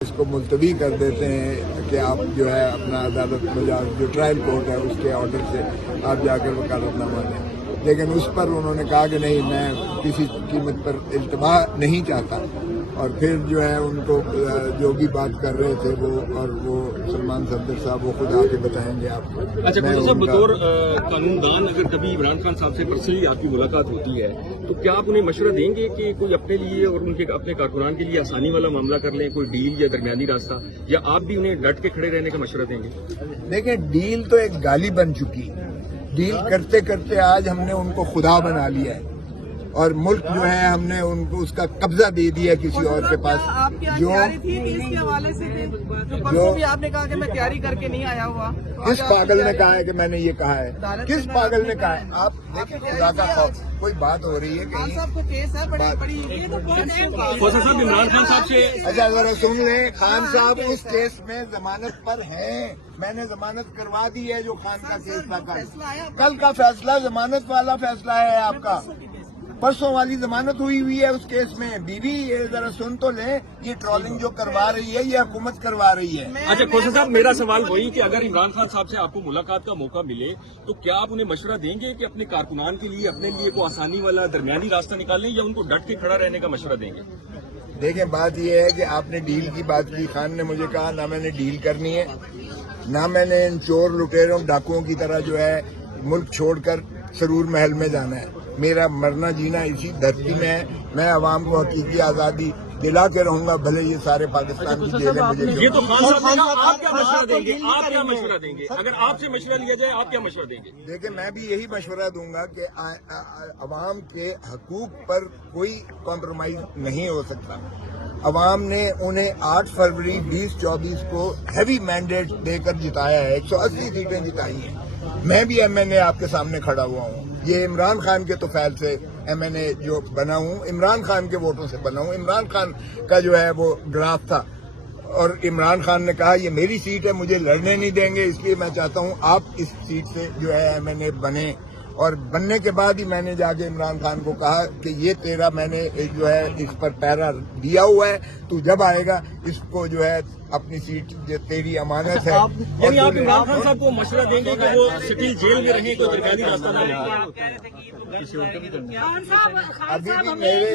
اس کو ملتوی کر دیتے ہیں کہ آپ جو ہے اپنا عدالت میں جو ٹرائل کورٹ ہے اس کے آرڈر سے آپ جا کر وکالت نامہ دیں، لیکن اس پر انہوں نے کہا کہ نہیں، میں کسی قیمت پر التوا نہیں چاہتا، اور پھر جو ہے ان کو جو بھی بات کر رہے تھے وہ سلمان صفدر صاحب وہ خود آ کے بتائیں گے آپ کو۔ اچھا صاحب، بطور قانون دان اگر کبھی عمران خان صاحب سے پرسنلی آپ کی ملاقات ہوتی ہے تو کیا آپ انہیں مشورہ دیں گے کہ کوئی اپنے لیے اور ان کے اپنے کارکنان کے لیے آسانی والا معاملہ کر لیں، کوئی ڈیل یا درمیانی راستہ، یا آپ بھی انہیں ڈٹ کے کھڑے رہنے کا مشورہ دیں گے؟ دیکھیں، ڈیل تو ایک گالی بن چکی ہے، ڈیل کرتے کرتے آج ہم نے ان کو خدا بنا لیا ہے، اور ملک جو ہے ہم نے ان کو اس کا قبضہ دے دیا کسی اور کے پاس۔ جو اس کے حوالے سے پرسوں بھی آپ نے کہا کہ میں تیاری کر کے نہیں آیا ہوا، کس پاگل نے کہا ہے کہ میں نے یہ کہا ہے؟ کس پاگل نے کہا ہے؟ آپ دیکھیں، خدا کا خوف، کوئی بات ہو رہی ہے خان کہیں؟ صاحب کو کیس ہے بڑی خواجہ صاحب، عمران خان صاحب سے اچھا ذرا سن لیں، خان صاحب اس کیس میں ضمانت پر ہیں، میں نے ضمانت کروا دی ہے۔ جو خان کا کیس تھا کل کا فیصلہ ضمانت والا فیصلہ ہے آپ کا، پرسوں والی ضمانت ہوئی ہے اس کیس میں۔ بیوی ذرا سن تو لیں، یہ ٹرولنگ جو کروا رہی ہے یہ حکومت کروا رہی ہے۔ اچھا خواجہ صاحب، میرا سوال وہی کہ اگر عمران خان صاحب سے آپ کو ملاقات کا موقع ملے تو کیا آپ انہیں مشورہ دیں گے کہ اپنے کارکنان کے لیے اپنے لیے کوئی آسانی والا درمیانی راستہ نکالیں، یا ان کو ڈٹ کے کھڑا رہنے کا مشورہ دیں گے؟ دیکھیں، بات یہ ہے کہ آپ نے ڈیل کی بات کی، خان نے مجھے کہا نہ میں نے ڈیل کرنی ہے، نہ میں نے ان چور لٹیروں ڈاکوؤں کی طرح جو ہے ملک چھوڑ کر سرور محل میں جانا ہے۔ میرا مرنا جینا اسی دھرتی میں ہے، میں عوام کو حقیقی آزادی دلا کے رہوں گا، بھلے یہ سارے پاکستان کی جیلیں مجھے یہ تو خان صاحب نے کہا، آپ کیا مشورہ دیں گے؟ آپ کیا مشورہ دیں گے اگر آپ سے مشورہ لیا جائے؟ آپ کیا مشورہ دیں گے؟ دیکھیں، میں بھی یہی مشورہ دوں گا کہ عوام کے حقوق پر کوئی کمپرومائز نہیں ہو سکتا۔ عوام نے انہیں 8 فروری 2024 کو ہیوی مینڈیٹ دے کر جتایا ہے، 180 سیٹیں جتائی ہیں۔ میں بھی ایم این اے آپ کے سامنے کھڑا ہوا ہوں، یہ عمران خان کے توفیل سے ایم این اے جو بنا ہوں، عمران خان کے ووٹوں سے بنا ہوں۔ عمران خان کا جو ہے وہ ڈرافٹ تھا، اور عمران خان نے کہا یہ میری سیٹ ہے، مجھے لڑنے نہیں دیں گے، اس لیے میں چاہتا ہوں آپ اس سیٹ سے جو ہے ایم این اے بنے۔ اور بننے کے بعد ہی میں نے جا کے عمران خان کو کہا کہ یہ تیرا میں نے جو ہے اس پر پیرا دیا ہوا ہے، تو جب آئے گا اس کو جو ہے اپنی سیٹ جو تیری امانت ہے۔ یعنی آپ عمران خان صاحب کو مشورہ دیں گے کہ وہ سٹل جیل میں رہیں، کوئی درمیانی راستہ نہ لیں؟ ابھی بھی میرے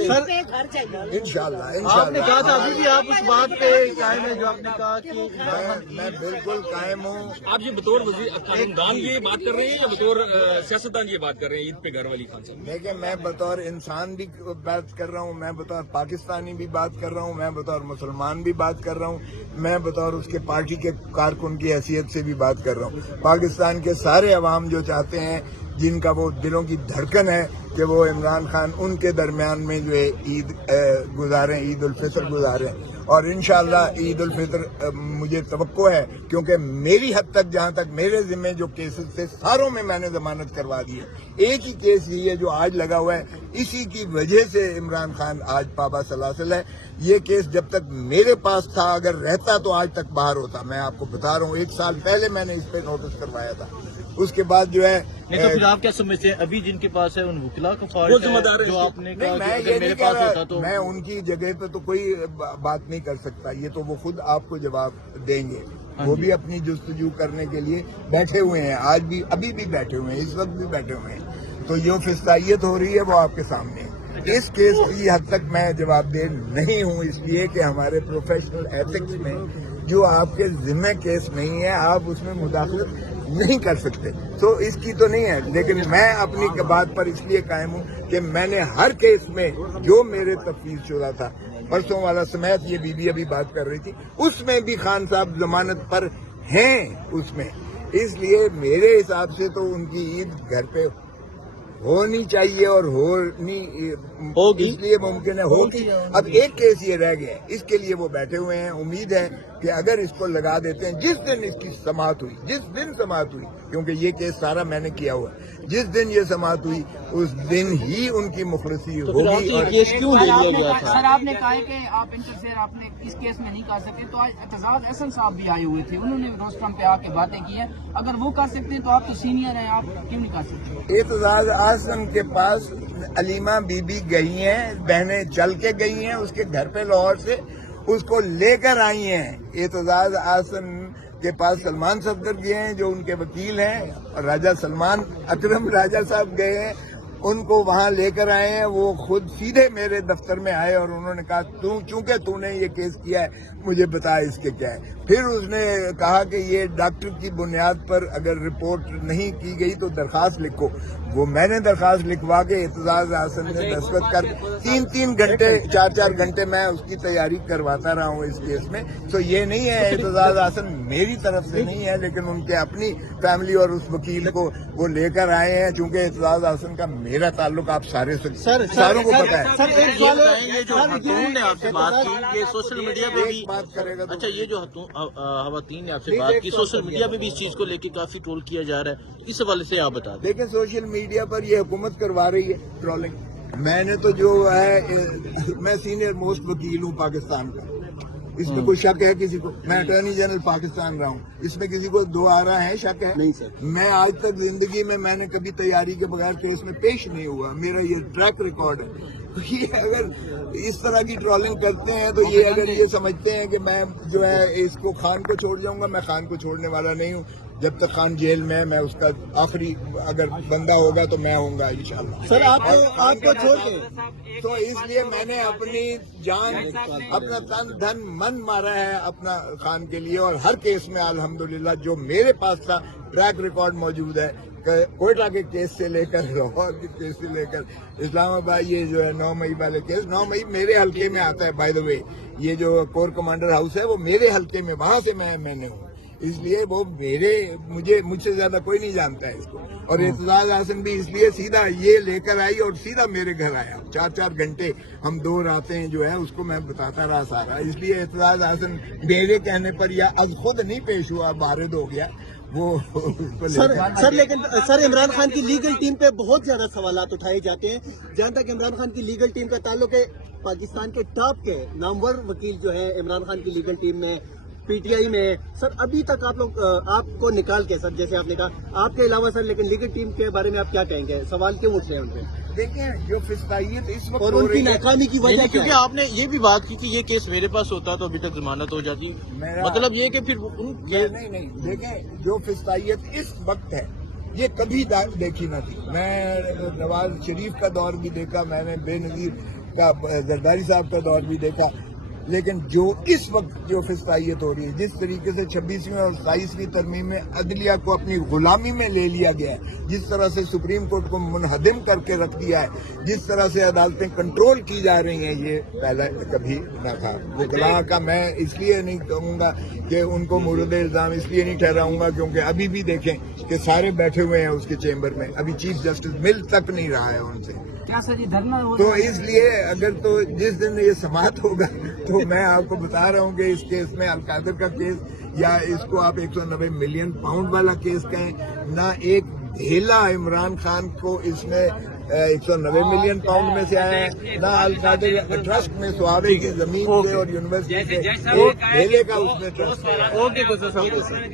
انشاءاللہ آپ نے کہا تھا ابھی بھی آپ اس بات پہ قائم ہیں جو آپ نے کہا کہ میں بالکل قائم ہوں۔ آپ یہ بطور قانون دان یہ بات کر رہے ہیں یا بطور سیاستدان یہ بات کر رہے ہیں عید پہ گھر والی خان صاحب؟ دیکھیں، میں بطور انسان بھی بات کر رہا ہوں، میں بطور پاکستانی بھی بات کر رہا ہوں، میں بطور مسلمان بھی بات کر رہا ہوں، میں بطور اس کے پارٹی کے کارکن کی حیثیت سے بھی بات کر رہا ہوں۔ پاکستان کے سارے عوام جو چاہتے ہیں، جن کا وہ دلوں کی دھڑکن ہے کہ وہ عمران خان ان کے درمیان میں جو ہے عید گزاریں، عید الفطر گزاریں، اور انشاءاللہ عید الفطر مجھے توقع ہے، کیونکہ میری حد تک جہاں تک میرے ذمہ جو کیسز تھے ساروں میں نے ضمانت کروا دی ہے۔ ایک ہی کیس یہی ہے جو آج لگا ہوا ہے، اسی کی وجہ سے عمران خان آج پابا سلاسل ہے۔ یہ کیس جب تک میرے پاس تھا، اگر رہتا تو آج تک باہر ہوتا۔ میں آپ کو بتا رہا ہوں، 1 سال پہلے میں نے اس پہ نوٹس کروایا تھا۔ اس کے بعد جو ہے نہیں تو پھر آپ کیا سمجھتے ہیں ابھی جن کے پاس ہے ان وکلا کا فالٹ ہے جو آپ نے کہا میں کہ یہ اگر نہیں میرے کہہ پاس رہا، ہوتا تو میں ان کی جگہ پہ تو کوئی بات نہیں کر سکتا، یہ تو وہ خود آپ کو جواب دیں گے۔ وہ بھی اپنی جستجو کرنے کے لیے بیٹھے ہوئے ہیں، آج بھی، ابھی بھی بیٹھے ہوئے ہیں، اس وقت بھی بیٹھے ہوئے ہیں، تو جو فستائیت ہو رہی ہے وہ آپ کے سامنے ہے۔ اس کیس کی حد تک میں جواب دہ نہیں ہوں، اس لیے کہ ہمارے پروفیشنل ایتھکس میں جو آپ کے ذمہ کیس نہیں ہے، آپ اس میں مداخلت نہیں کر سکتے، تو اس کی تو نہیں ہے۔ لیکن میں اپنی بات پر اس لیے قائم ہوں کہ میں نے ہر کیس میں جو میرے تفویض شدہ تھا، پرسوں والا سمیت یہ بیوی ابھی بات کر رہی تھی، اس میں بھی خان صاحب ضمانت پر ہیں اس میں، اس لیے میرے حساب سے تو ان کی عید گھر پہ ہونی چاہیے، اور ہوگی، اس لیے ممکن ہے ہوگی۔ اب ایک کیس یہ رہ گیا ہے، اس کے لیے وہ بیٹھے ہوئے ہیں۔ امید ہے کہ اگر اس کو لگا دیتے ہیں، جس دن اس کی سماعت ہوئی، کیونکہ یہ کیس سارا میں نے کیا ہوا ہے، جس دن یہ سماعت ہوئی اس دن ہی ان کی مخلصی ہوگی۔ اور کیس کیوں لے لیا گیا تھا؟ سر، آپ نے کہا کہ آپ انٹرفیئر آپ نے اس کیس میں نہیں کر سکے، تو آج اعتزاز احسن صاحب بھی آئے ہوئے تھے، انہوں نے روسٹرم پہ آ کے باتیں کی ہیں، اگر وہ کر سکتے ہیں تو آپ تو سینئر ہیں، آپ کیوں نہیں کر سکتے؟ اعتزاز احسن کے پاس علیمہ بی بی گئی ہیں، بہنیں چل کے گئی ہیں اس کے گھر پہ لاہور سے، اس کو لے کر آئی ہیں. اعتزاز احسن کے پاس سلمان صفدر گئے ہیں جو ان کے وکیل ہیں, اور راجہ سلمان اکرم راجہ صاحب گئے ہیں, ان کو وہاں لے کر آئے ہیں. وہ خود سیدھے میرے دفتر میں آئے اور انہوں نے کہا چونکہ تو نے یہ کیس کیا ہے مجھے بتا اس کے کیا ہے. پھر اس نے کہا کہ یہ ڈاکٹر کی بنیاد پر اگر رپورٹ نہیں کی گئی تو درخواست لکھو. وہ میں نے درخواست لکھوا کے اعتزاز احسن نے دستخط کر 3 گھنٹے 4 گھنٹے میں اس کی تیاری کرواتا رہا ہوں اس کیس میں. تو یہ نہیں ہے اعتزاز احسن میری طرف سے نہیں ہے, لیکن ان کے اپنی فیملی اور اس وکیل کو وہ لے کر آئے ہیں. چونکہ اعتزاز احسن کا میرا تعلق آپ ساروں کو پتا ہے. سر ایک سوال ہے, یہ جو خاتون نے آپ سے بات کی یہ سوشل میڈیا پہ بھی بات کرے گا. اچھا, یہ جو خواتین نے آپ سے بات کی سوشل میڈیا پہ بھی اس چیز کو لے کے کافی ٹرول کیا جا رہا ہے, اس حوالے سے آپ بتا دیں. دیکھیں سوشل میڈیا پر یہ حکومت کروا رہی ہے ٹرولنگ. میں نے تو جو ہے میں سینئر موسٹ وکیل ہوں پاکستان کا, اس میں کوئی شک ہے کسی کو؟ میں اٹارنی جنرل پاکستان رہا ہوں, اس میں کسی کو دو آ رہا ہے شک ہے؟ نہیں سر. میں آج تک زندگی میں نے کبھی تیاری کے بغیر کیس میں پیش نہیں ہوا, میرا یہ ٹریک ریکارڈ ہے. یہ اگر اس طرح کی ٹرولنگ کرتے ہیں تو یہ اگر یہ سمجھتے ہیں کہ میں جو ہے اس کو خان کو چھوڑ جاؤں گا, میں خان کو چھوڑنے والا نہیں ہوں. جب تک خان جیل میں ہے میں اس کا آخری اگر بندہ ہوگا تو میں ہوں گا انشاءاللہ. سر آپ کو چھوڑ کے تو اس لیے میں نے اپنی جان اپنا تن دھن من مارا ہے اپنا خان کے لیے, اور ہر کیس میں الحمدللہ جو میرے پاس تھا ٹریک ریکارڈ موجود ہے. کوئٹہ کے کیس سے لے کر لاہور کے کیس سے لے کر اسلام آباد, یہ جو ہے 9 مئی والے کیس, 9 مئی میرے حلقے میں آتا ہے. بائی دا وے یہ جو کور کمانڈر ہاؤس ہے وہ میرے حلقے میں, وہاں سے میں نے ہوں, اس لیے وہ مجھ سے زیادہ کوئی نہیں جانتا ہے اس کو. اور اعتزاز احسن بھی اس لیے سیدھا یہ لے کر آئی اور سیدھا میرے گھر آیا. 4 گھنٹے ہم 2 راتیں جو ہے اس کو میں بتاتا رہا سارا. اس لیے اعتزاز احسن میرے کہنے پر یا از خود نہیں پیش ہوا, بارد ہو گیا وہ. سر لیکن سر عمران خان کی لیگل ٹیم پہ بہت زیادہ سوالات اٹھائے جاتے ہیں. جہاں تک عمران خان کی لیگل ٹیم کا تعلق ہے, پاکستان کے ٹاپ کے نامور وکیل جو ہے عمران خان کی لیگل ٹیم میں پی ٹی آئی میں, سر ابھی تک آپ کو نکال کے, سر جیسے آپ نے کہا آپ کے علاوہ سر, لیکن لیگل ٹیم کے بارے میں آپ کیا کہیں گے, سوال کیوں اٹھ رہے ہیں ان پہ؟ دیکھیں جو فسطائیت اس وقت اور ان کی ناکامی کی وجہ کیا کیونکہ ہے؟ آپ نے یہ بھی بات کی کہ یہ کیس میرے پاس ہوتا تو ابھی تک ضمانت ہو جاتی. مطلب یہ کہ پھر نہیں دیکھیں جو فسطائیت اس وقت ہے یہ کبھی دیکھی نہ تھی. میں نواز شریف کا دور بھی دیکھا, میں نے بے نظیر کا زرداری صاحب کا دور بھی دیکھا, لیکن جو اس وقت جو فسطائیت ہو رہی ہے, جس طریقے سے 26ویں اور 27ویں ترمیم میں عدلیہ کو اپنی غلامی میں لے لیا گیا ہے, جس طرح سے سپریم کورٹ کو منہدم کر کے رکھ دیا ہے, جس طرح سے عدالتیں کنٹرول کی جا رہی ہیں, یہ پہلے کبھی نہ تھا. وکلاء کا میں اس لیے نہیں کہوں گا کہ ان کو مورد الزام اس لیے نہیں ٹھہراؤں گا کیونکہ ابھی بھی دیکھیں کہ سارے بیٹھے ہوئے ہیں اس کے چیمبر میں, ابھی چیف جسٹس مل تک نہیں رہا ہے ان سے. تو اس لیے اگر تو جس دن یہ سماعت ہوگا تو میں آپ کو بتا رہا ہوں کہ اس کیس میں القادر کا کیس یا اس کو آپ 190 ملین پاؤنڈ والا کیس کہیں, نہ ایک ڈھیلا عمران خان کو اس میں 190 ملین پاؤنڈ میں سے آیا ہے, نہ القادر ٹرسٹ میں سوابے کی زمین کے اور یونیورسٹی کے ایک ڈھیلے کا اس میں ٹرسٹ ہے.